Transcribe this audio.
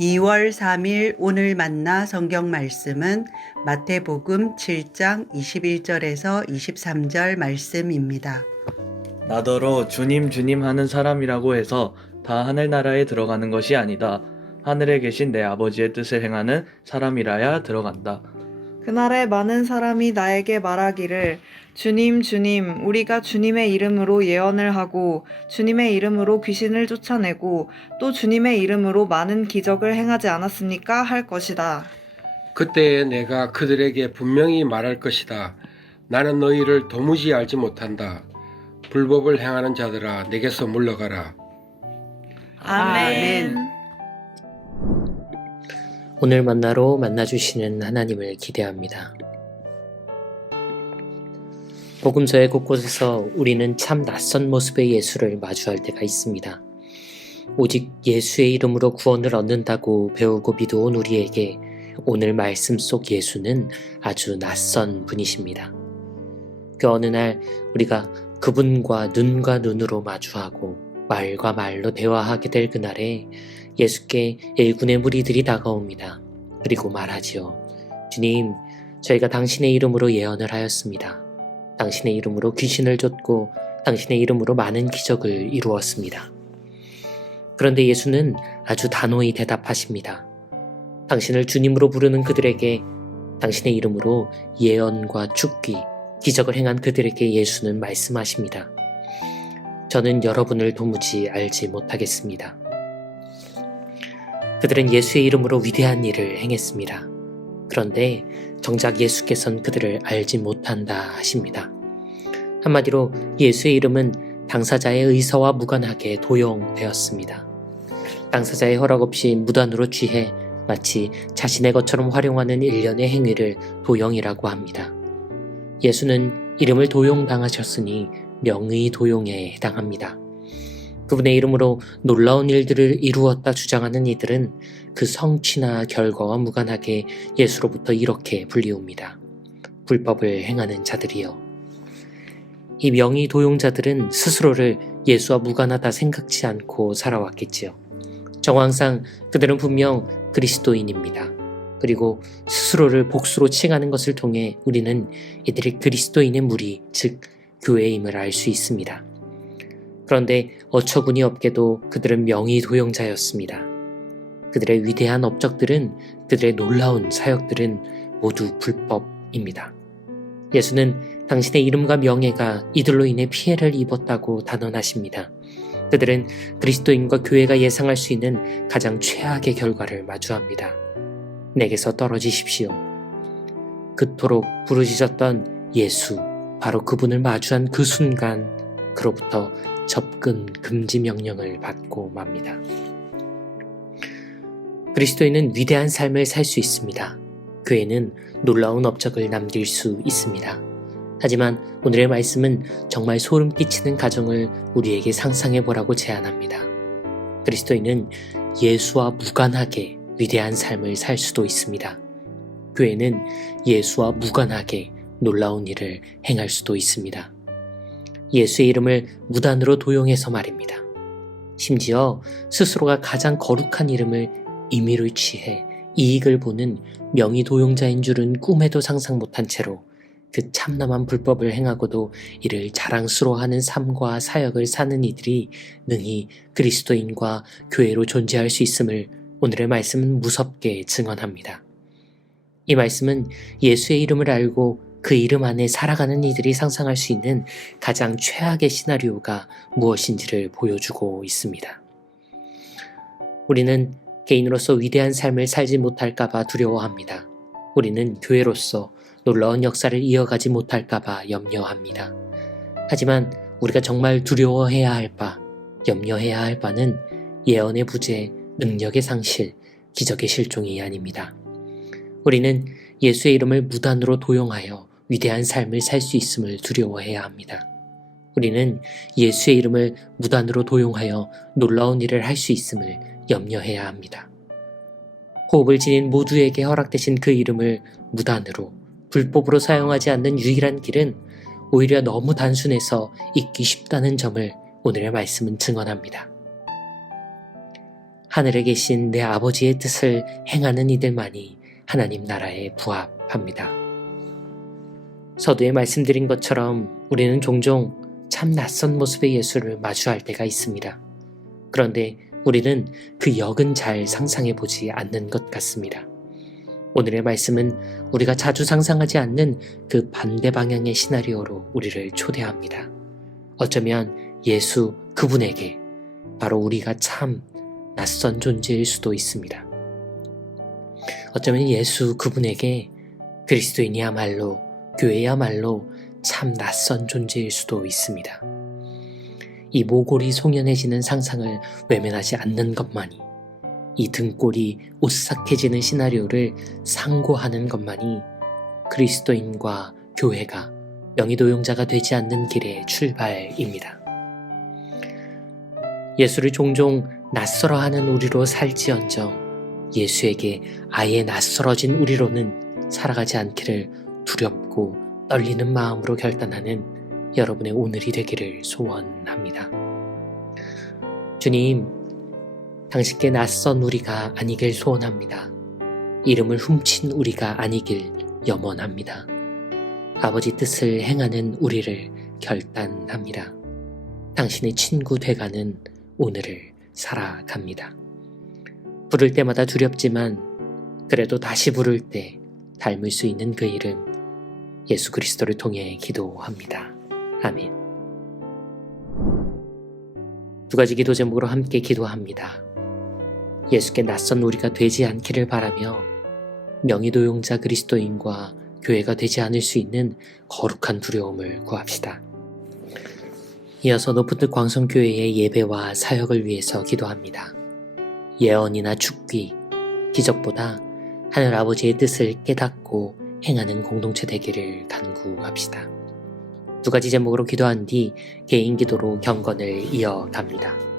2월 3일 오늘 만나 성경 말씀은 마태복음 7장 21절에서 23절 말씀입니다. 나더러 주님 주님 하는 사람이라고 해서 다 하늘나라에 들어가는 것이 아니다. 하늘에 계신 내 아버지의 뜻을 행하는 사람이라야 들어간다. 그날에 많은 사람이 나에게 말하기를 주님 주님 우리가 주님의 이름으로 예언을 하고 주님의 이름으로 귀신을 쫓아내고 또 주님의 이름으로 많은 기적을 행하지 않았습니까? 할 것이다. 그때에 내가 그들에게 분명히 말할 것이다. 나는 너희를 도무지 알지 못한다. 불법을 행하는 자들아 내게서 물러가라. 아멘. 오늘 만나로 만나주시는 하나님을 기대합니다. 복음서의 곳곳에서 우리는 참 낯선 모습의 예수를 마주할 때가 있습니다. 오직 예수의 이름으로 구원을 얻는다고 배우고 믿어온 우리에게 오늘 말씀 속 예수는 아주 낯선 분이십니다. 그 어느 날 우리가 그분과 눈과 눈으로 마주하고 말과 말로 대화하게 될 그날에 예수께 일군의 무리들이 다가옵니다. 그리고 말하지요. 주님, 저희가 당신의 이름으로 예언을 하였습니다. 당신의 이름으로 귀신을 쫓고 당신의 이름으로 많은 기적을 이루었습니다. 그런데 예수는 아주 단호히 대답하십니다. 당신을 주님으로 부르는 그들에게 당신의 이름으로 예언과 축기, 기적을 행한 그들에게 예수는 말씀하십니다. 저는 여러분을 도무지 알지 못하겠습니다. 그들은 예수의 이름으로 위대한 일을 행했습니다. 그런데 정작 예수께서는 그들을 알지 못한다 하십니다. 한마디로 예수의 이름은 당사자의 의사와 무관하게 도용되었습니다. 당사자의 허락 없이 무단으로 취해 마치 자신의 것처럼 활용하는 일련의 행위를 도용이라고 합니다. 예수는 이름을 도용당하셨으니 명의 도용에 해당합니다. 그분의 이름으로 놀라운 일들을 이루었다 주장하는 이들은 그 성취나 결과와 무관하게 예수로부터 이렇게 불리웁니다. 불법을 행하는 자들이요. 이 명의 도용자들은 스스로를 예수와 무관하다 생각지 않고 살아왔겠지요. 정황상 그들은 분명 그리스도인입니다. 그리고 스스로를 복수로 칭하는 것을 통해 우리는 이들이 그리스도인의 무리, 즉 교회임을 알 수 있습니다. 그런데 어처구니 없게도 그들은 명의 도용자였습니다. 그들의 위대한 업적들은, 그들의 놀라운 사역들은 모두 불법입니다. 예수는 당신의 이름과 명예가 이들로 인해 피해를 입었다고 단언하십니다. 그들은 그리스도인과 교회가 예상할 수 있는 가장 최악의 결과를 마주합니다. 내게서 떨어지십시오. 그토록 부르짖었던 예수, 바로 그분을 마주한 그 순간 그로부터 접근 금지 명령을 받고 맙니다. 그리스도인은 위대한 삶을 살 수 있습니다. 교회는 놀라운 업적을 남길 수 있습니다. 하지만 오늘의 말씀은 정말 소름 끼치는 가정을 우리에게 상상해 보라고 제안합니다. 그리스도인은 예수와 무관하게 위대한 삶을 살 수도 있습니다. 교회는 예수와 무관하게 놀라운 일을 행할 수도 있습니다. 예수의 이름을 무단으로 도용해서 말입니다. 심지어 스스로가 가장 거룩한 이름을 임의로 취해 이익을 보는 명의 도용자인 줄은 꿈에도 상상 못한 채로 그 참남한 불법을 행하고도 이를 자랑스러워하는 삶과 사역을 사는 이들이 능히 그리스도인과 교회로 존재할 수 있음을 오늘의 말씀은 무섭게 증언합니다. 이 말씀은 예수의 이름을 알고 그 이름 안에 살아가는 이들이 상상할 수 있는 가장 최악의 시나리오가 무엇인지를 보여주고 있습니다. 우리는 개인으로서 위대한 삶을 살지 못할까봐 두려워합니다. 우리는 교회로서 놀라운 역사를 이어가지 못할까봐 염려합니다. 하지만 우리가 정말 두려워해야 할 바, 염려해야 할 바는 예언의 부재, 능력의 상실, 기적의 실종이 아닙니다. 우리는 예수의 이름을 무단으로 도용하여 위대한 삶을 살 수 있음을 두려워해야 합니다. 우리는 예수의 이름을 무단으로 도용하여 놀라운 일을 할 수 있음을 염려해야 합니다. 호흡을 지닌 모두에게 허락되신 그 이름을 무단으로, 불법으로 사용하지 않는 유일한 길은 오히려 너무 단순해서 잊기 쉽다는 점을 오늘의 말씀은 증언합니다. 하늘에 계신 내 아버지의 뜻을 행하는 이들만이 하나님 나라에 부합합니다. 서두에 말씀드린 것처럼 우리는 종종 참 낯선 모습의 예수를 마주할 때가 있습니다. 그런데 우리는 그 역은 잘 상상해 보지 않는 것 같습니다. 오늘의 말씀은 우리가 자주 상상하지 않는 그 반대 방향의 시나리오로 우리를 초대합니다. 어쩌면 예수 그분에게 바로 우리가 참 낯선 존재일 수도 있습니다. 어쩌면 예수 그분에게 그리스도인이야말로 교회야말로 참 낯선 존재일 수도 있습니다. 이 모골이 송연해지는 상상을 외면하지 않는 것만이, 이 등골이 오싹해지는 시나리오를 상고하는 것만이 그리스도인과 교회가 명의도용자가 되지 않는 길의 출발입니다. 예수를 종종 낯설어하는 우리로 살지언정 예수에게 아예 낯설어진 우리로는 살아가지 않기를 두렵고 떨리는 마음으로 결단하는 여러분의 오늘이 되기를 소원합니다. 주님, 당신께 낯선 우리가 아니길 소원합니다. 이름을 훔친 우리가 아니길 염원합니다. 아버지 뜻을 행하는 우리를 결단합니다. 당신의 친구 돼가는 오늘을 살아갑니다. 부를 때마다 두렵지만 그래도 다시 부를 때 닮을 수 있는 그 이름 예수 그리스도를 통해 기도합니다. 아멘. 두 가지 기도 제목으로 함께 기도합니다. 예수께 낯선 우리가 되지 않기를 바라며 명의도용자 그리스도인과 교회가 되지 않을 수 있는 거룩한 두려움을 구합시다. 이어서 높은 뜻 광성교회의 예배와 사역을 위해서 기도합니다. 예언이나 축기, 기적보다 하늘 아버지의 뜻을 깨닫고 행하는 공동체 되기를 간구합시다. 두 가지 제목으로 기도한 뒤 개인 기도로 경건을 이어갑니다.